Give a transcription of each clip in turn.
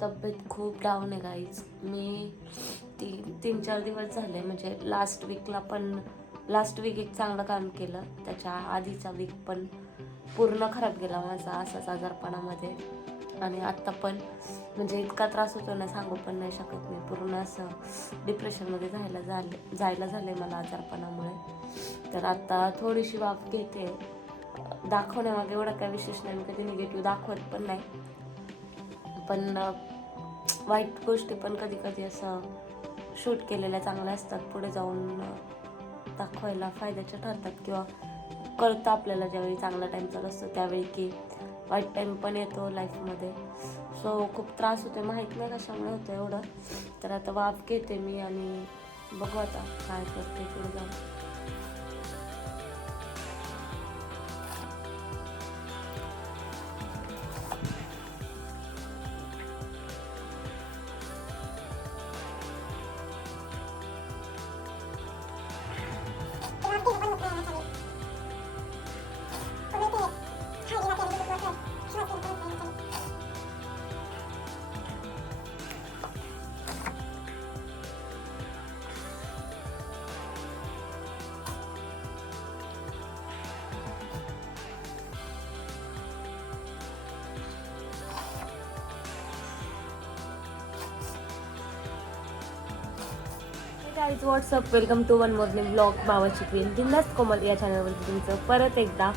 तब्येत खूप डाऊन आहे गाईज मी ती तीन चार दिवस झाले म्हणजे लास्ट वीकला पण लास्ट वीक एक चांगलं काम केलं. त्याच्या आधीचा वीक पण पूर्ण खराब गेला माझा असाच आजारपणामध्ये. आणि आत्ता पण म्हणजे इतका त्रास होतो ना सांगू पण नाही शकत मी. पूर्ण असं डिप्रेशनमध्ये जायला झाले जायला झाले मला आजारपणामुळे. तर आत्ता थोडीशी वाफ घेते. दाखवण्यामागे एवढं काय विशेष नाही मी कधी निगेटिव्ह दाखवत पण नाही. पण वाईट गोष्टी पण कधी कधी असं शूट केलेल्या चांगल्या असतात. पुढे जाऊन दाखवायला फायद्याच्या ठरतात किंवा कळतं आपल्याला ज्यावेळी चांगला टाईम चालू असतो त्यावेळी की वाईट टाईम पण येतो लाईफमध्ये सो खूप त्रास होतो माहीत नाही कशामुळे होतं एवढं. तर आता वाफ घेते मी आणि बघू आता काय करते पुढे जाऊन. Guys what's up welcome to one morning blog बाबाची क्वीन बिंदास्त कोमल या चॅनलवरती तुमचं परत एकदा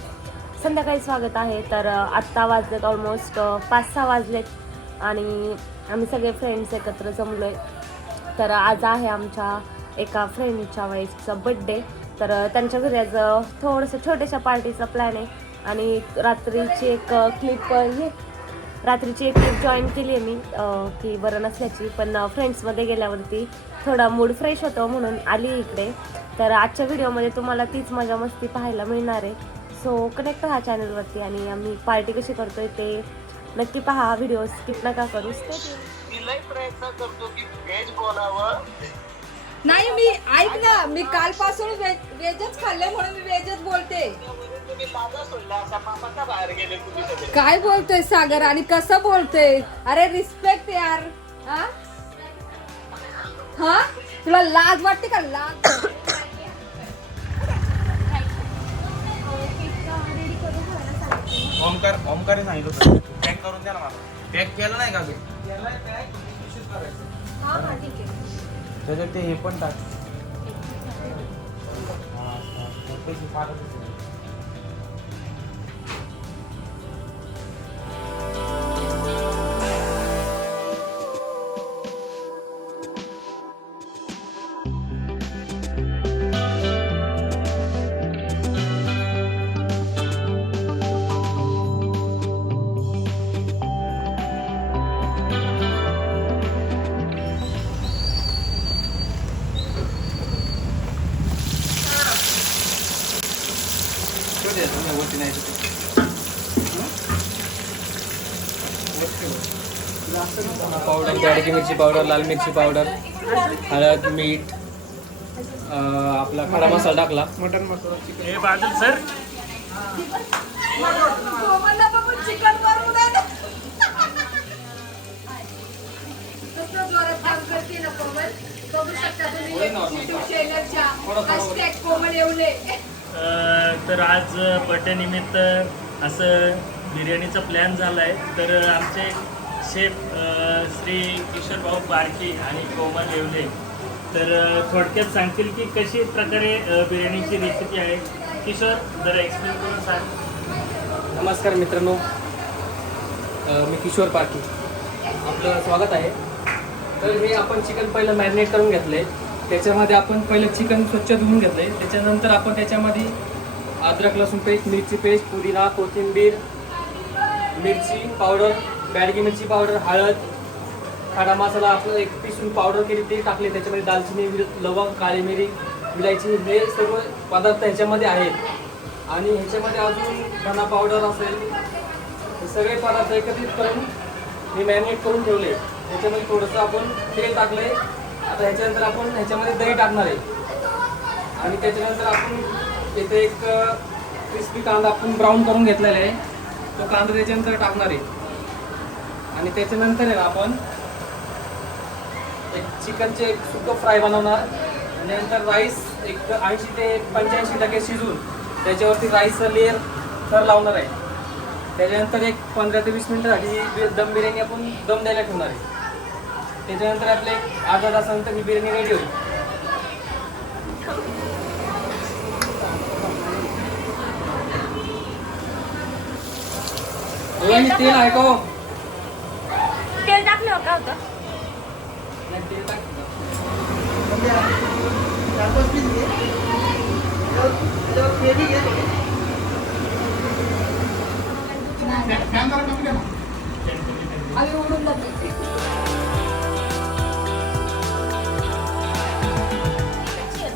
संध्याकाळी स्वागत आहे. तर आत्ता वाजलेत ऑलमोस्ट पाच सहा वाजलेत आणि आम्ही सगळे फ्रेंड्स एकत्र जमलो आहे तर आज आहे आमच्या एका फ्रेंडच्या वाईफचा बड्डे तर त्यांच्या घरी आज थोडंसं छोट्याशा पार्टीचा प्लॅन आहे. आणि रात्रीची एक क्लिप हे रात्रीची एक क्लिप जॉईन केली आहे मी की बरं नसल्याची पण फ्रेंड्समध्ये गेल्यावरती थोडा मूड फ्रेश होतो म्हणून आली इकडे. तर आजच्या व्हिडिओमध्ये तुम्हाला तीच मजा मस्ती पाहायला मिळणार आहे. सो कनेक्ट राहा चॅनलवरती आणि आम्ही पार्टी कशी करतोय ते नक्की पहा. व्हिडिओ स्किप नका करू. प्रयत्न करतो की व्हेज बोलावं नाही मी ऐक ना मी कालपासून व्हेज व्हेजच खाल्ले म्हणून मी व्हेजच बोलते काय बोलतोय सागर आणि कसं बोलतोय? अरे रिस्पेक्ट यार. हा? हा? तुला लाज वाटते का? लाज ओमकार ओमकारने सांगितलं होतं. पॅक करून द्या ना मला. पॅक केलं नाही का अजून? त्याच्यात ते हे पण टाक. हा, हा. पैसे पाठवतो पावडर बॅडगी मिरची पावडर लाल मिरची पावडर हळद मीठ आपला खडा मसाला टाकला. अ, तर आज बर्थडे निमित्त असं बिर्याणीचा प्लॅन झाला आहे तर आमचे शेफ श्री किशोर भाऊ बारकी आणि कोमल येवले. तर थोडक्यात सांगतील की कशी प्रकारे बिर्याणीची रेसिपी आहे. किशोर जरा एक्सप्लेन करून सांग. नमस्कार मित्रांनो. मी किशोर पाटी आपलं स्वागत आहे. तर हे आपण चिकन पहिलं मॅरिनेट करून घेतले त्याच्यामध्ये आपण पहिलं चिकन स्वच्छ धुवून आहे त्याच्यानंतर आपण त्याच्यामध्ये अद्रक लसूण पेस्ट मिरची पेस्ट पुदिना कोथिंबीर मिरची पावडर बॅडगी मिरची पावडर हळद खडा मसाला आपलं एक पिसून पावडर केली ते टाकले. त्याच्यामध्ये दालचिनी लवंग काळी मिरी विलायची हे सर्व पदार्थ ह्याच्यामध्ये आहेत. आणि ह्याच्यामध्ये अजून धना पावडर असेल हे सगळे पदार्थ एकत्रित करून मी मॅरिनेट करून ठेवले. त्याच्यामध्ये थोडंसं आपण तेल टाकलंय. आता ह्याच्यानंतर आपण ह्याच्यामध्ये दही टाकणार आहे. आणि त्याच्यानंतर आपण इथे एक क्रिस्पी कांदा आपण ब्राऊन करून घेतलेला आहे. तो कांदा त्याच्यानंतर टाकणार आहे. आणि त्याच्यानंतर आहे ना आपण एक चिकनचे एक सुकं फ्राय बनवणार. आणि नंतर राईस एक ऐंशी ते पंच्याऐंशी टक्के शिजून त्याच्यावरती राईसचं लेअर थर लावणार आहे. त्याच्यानंतर एक पंधरा ते वीस मिनिटासाठी ही दम बिर्याणी आपण दम द्यायला ठेवणार आहे. त्याच्यानंतर आपले एक अर्धा तासानंतर ही बिर्याणी रेडी होईल. मुलांनी तेल आहे का? हो? तेल टाकलं का होतं. आम्ही उडून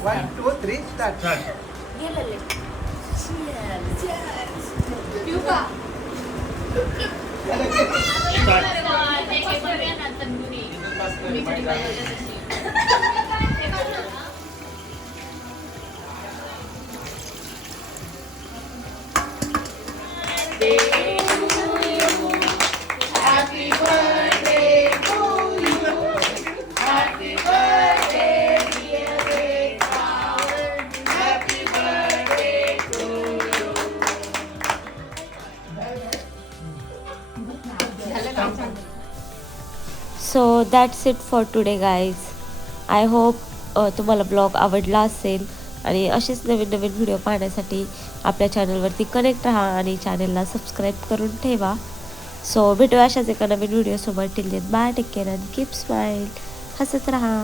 One, two, three, start. पिऊ का so that's it for today guys I hope तुम्हाला ब्लॉग आवडला असेल आणि असेच नवीन नवीन व्हिडिओ पाहण्यासाठी आपल्या चॅनलवरती कनेक्ट राहा आणि चॅनलला सबस्क्राईब करून ठेवा. सो भेटूया अशाच एका नवीन व्हिडिओसोबत till then bye take care and keep smile हसत राहा.